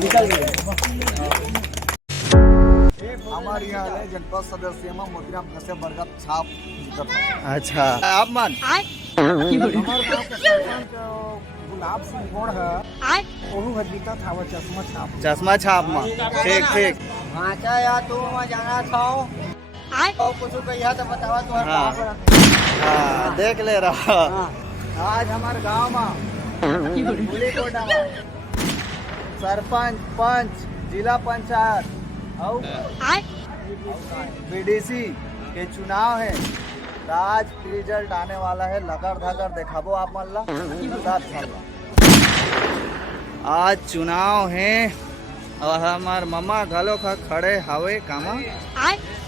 निकल गए। हमारे यहाँ जनपद सदस्य में मोतीराम कश्यप बरगद छाप जीतत है। अच्छा आप मान हमारे गाँव के सरपंच गुलाब सिंह गौड़ है, ओहू है जीतत है, वो चश्मा छाप। चश्मा छाप मां ठीक ठीक। भाचा या तू वहाँ जाना था और कुछ कहिया तो बतावा तो हाँ। हाँ देख ले रहा। आज हमारे गाँव में पुलिकोटा में सरपंच पंच जिला पंचायत और बीडीसी के चुनाव है। आज रिजल्ट आने वाला है, लगड़ धगड़ देखाबो आप मन ला। आज चुनाव है और हमार मम्मा घलो का खड़े हवे कामा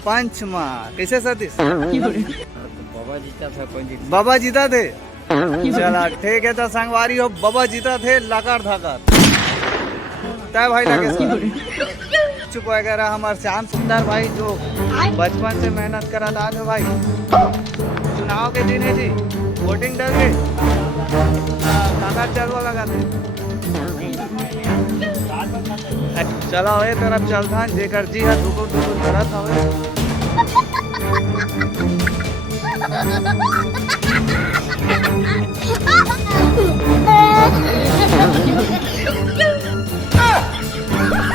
पंच मां कैसे सतीश बाबा जीता था कौन जीता? बाबा जीता थे। चला ठीक है तो संगवारी हो बाबा जीता थे लगड़ धगड़ तय भाई लगे चुप वगैरह हमारे श्याम सुंदर भाई जो बचपन से मेहनत करा था जो भाई चुनाव के दिन है जी वोटिंग डर के काका चलवा लगाते। चला हुए तरफ चलता जेकर जी है दुकुर दुकुर करत हवे।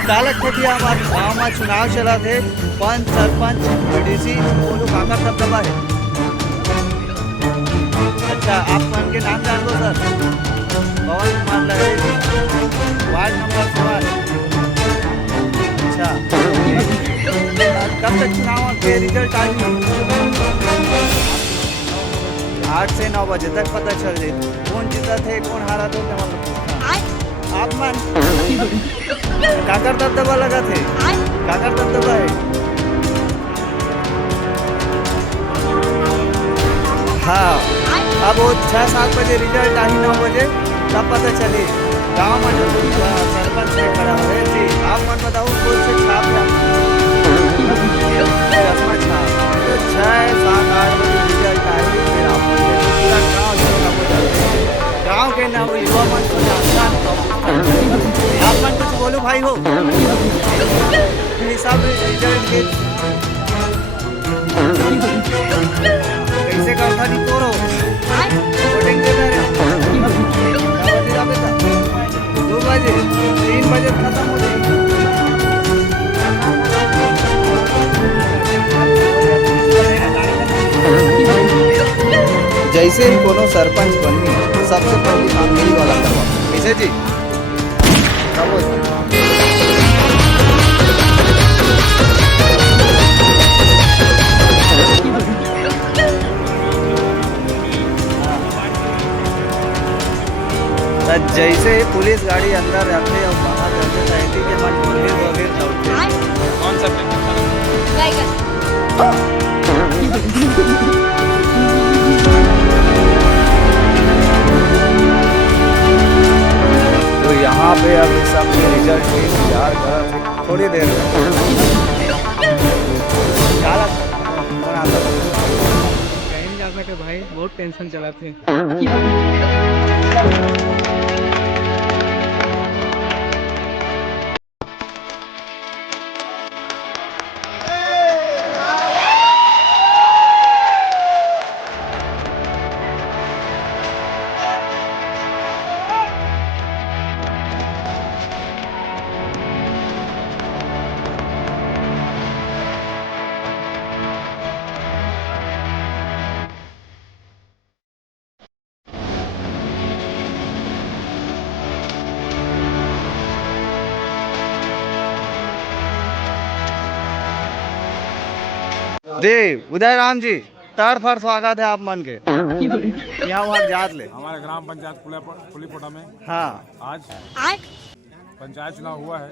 कालक थे हमारे गाँव में चुनाव चला थे पंच सरपंच बीडीसी बोलो काका सब दबा है। अच्छा आप मन के नाम जान दो सर पवन कुमार लहरी वार्ड नंबर 7। अच्छा कब तक चुनाव के रिजल्ट आएंगे? 8 से 9 बजे तक पता चल जाए कौन जीता थे कौन हारा थे। आप मन काकर दबदबा लगा थे काकर दबदबा है। हाँ अब वो 6-7 बजे रिजल्ट आई 9 बजे तब पता चले गाँव में जो सरपंच में खड़ा है जी। आप मन बताओ कौन से छाप चश्मा छाप 6-7-8 बजे रिजल्ट आई फिर आप पूरा गाँव के नाम युवा मन को जानता। आप मन कुछ बोलो भाई हो हिसाब रिजल्ट के कैसे करता नहीं तो रो वोटिंग दे रहे 2 बजे 3 बजे खत्म हो जाएगी। जैसे ही कोनो सरपंच बनी सबसे पहले काम मिली वाला करवा कैसे जी जैसे ही पुलिस गाड़ी अंदर रखते और बाहर रहते रहती के मन वगैरह दौड़ते कौन सा तो यहाँ पे अब सब रिजल्ट की इंतजार कर थोड़ी देर में कहीं जाने के भाई बहुत टेंशन चला थे। देव उदय राम जी तार फर स्वागत है आप मन के यहाँ वहाँ जात ले हमारे ग्राम पंचायत पुलीपोटा में हाँ आज पंचायत चुनाव हुआ है।